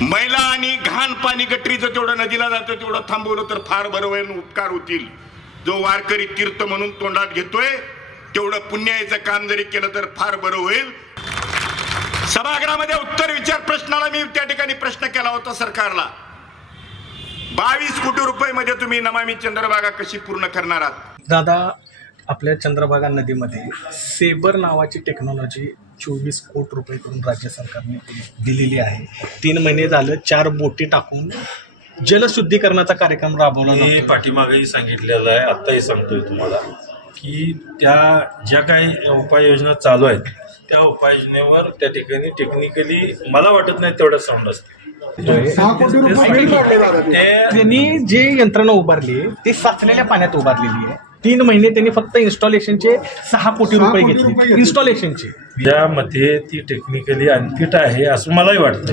मैला आणि घाण पाणी गटरीचं तेवढं नदीला जातं तेवढं थांबवलं तर फार बरं होईल, उपकार होतील. जो वारकरी तीर्थ म्हणून तोंडात घेतोय तेवढं पुण्याचं काम जरी केलं तर फार बरं होईल. सभागृहामध्ये उत्तर विचार प्रश्नाला मी त्या ठिकाणी प्रश्न केला होता सरकारला. 22 कोटी रुपये मध्ये तुम्ही नमामि चंद्रभागा कशी पूर्ण करणार आहात? दादा, आपल्या चंद्रभागा नदीमध्ये सेबर नावाची टेक्नॉलॉजी 24 कोटी रुपये करून राज्य सरकारने दिलेली आहे. 3 महिने झालं 4 बोटी टाकून जलशुद्धीकरणाचा कार्यक्रम राबवला मी जातो. पाठीमागेही सांगितलेलं आहे, आत्ताही सांगतोय तुम्हाला की त्या ज्या काही उपाययोजना चालू आहेत त्या उपाययोजनेवर त्या ठिकाणी टेक्निकली मला वाटत नाही तेवढं साऊंड असते. त्यांनी जे यंत्रणा उभारली आहे ते साचलेल्या पाण्यात उभारलेली आहे. 3 महिने त्यांनी फक्त इन्स्टॉलेशनचे 6 कोटी रुपये घेतले इन्स्टॉलेशनचे. यामध्ये ती टेक्निकली अनफिट आहे असं मलाही वाटतं.